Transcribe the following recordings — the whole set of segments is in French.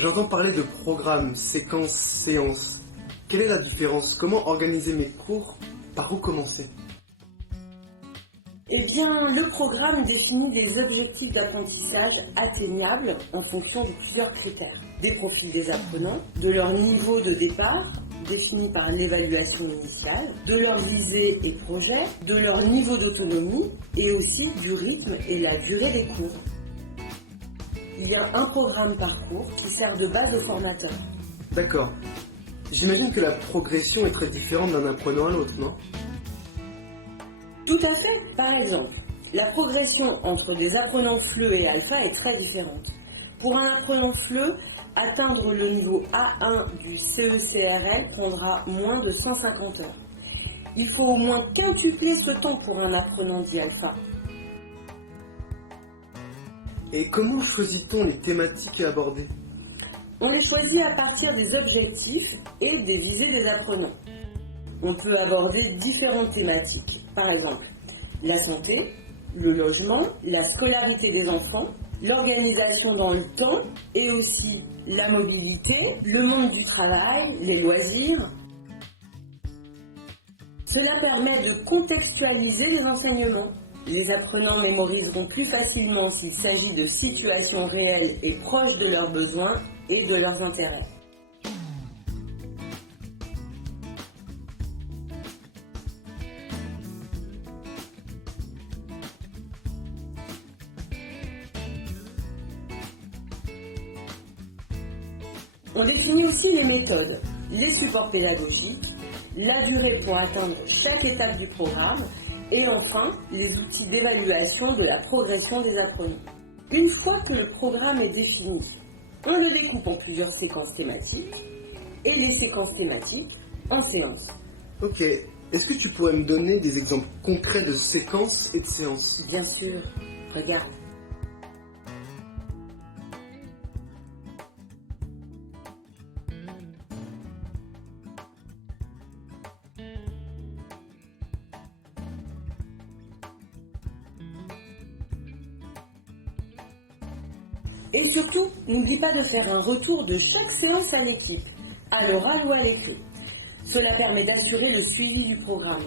J'entends parler de programme, séquence, séance. Quelle est la différence? Comment organiser mes cours? Par où commencer? Eh bien, le programme définit des objectifs d'apprentissage atteignables en fonction de plusieurs critères. Des profils des apprenants, de leur niveau de départ, défini par l'évaluation initiale, de leurs visées et projets, de leur niveau d'autonomie et aussi du rythme et la durée des cours. Il y a un programme parcours qui sert de base au formateur. D'accord. J'imagine que la progression est très différente d'un apprenant à l'autre, non? Tout à fait. Par exemple, la progression entre des apprenants FLE et alpha est très différente. Pour un apprenant FLE, atteindre le niveau A1 du CE-CRL prendra moins de 150 heures. Il faut au moins quintupler ce temps pour un apprenant dit alpha. Et comment choisit-on les thématiques à aborder? On les choisit à partir des objectifs et des visées des apprenants. On peut aborder différentes thématiques, par exemple la santé, le logement, la scolarité des enfants, l'organisation dans le temps et aussi la mobilité, le monde du travail, les loisirs. Cela permet de contextualiser les enseignements. Les apprenants mémoriseront plus facilement s'il s'agit de situations réelles et proches de leurs besoins et de leurs intérêts. On définit aussi les méthodes, les supports pédagogiques, la durée pour atteindre chaque étape du programme et enfin les outils d'évaluation de la progression des apprenants. Une fois que le programme est défini, on le découpe en plusieurs séquences thématiques et les séquences thématiques en séances. Ok. Est-ce que tu pourrais me donner des exemples concrets de séquences et de séances? Bien sûr, regarde. Et surtout, n'oublie pas de faire un retour de chaque séance à l'équipe, à l'oral ou à l'écrit. Cela permet d'assurer le suivi du programme.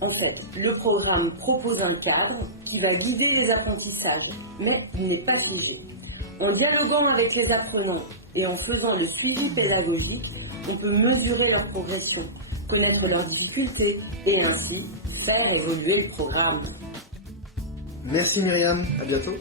En fait, le programme propose un cadre qui va guider les apprentissages, mais il n'est pas figé. En dialoguant avec les apprenants et en faisant le suivi pédagogique, on peut mesurer leur progression, connaître leurs difficultés et ainsi faire évoluer le programme. Merci Myriam, à bientôt.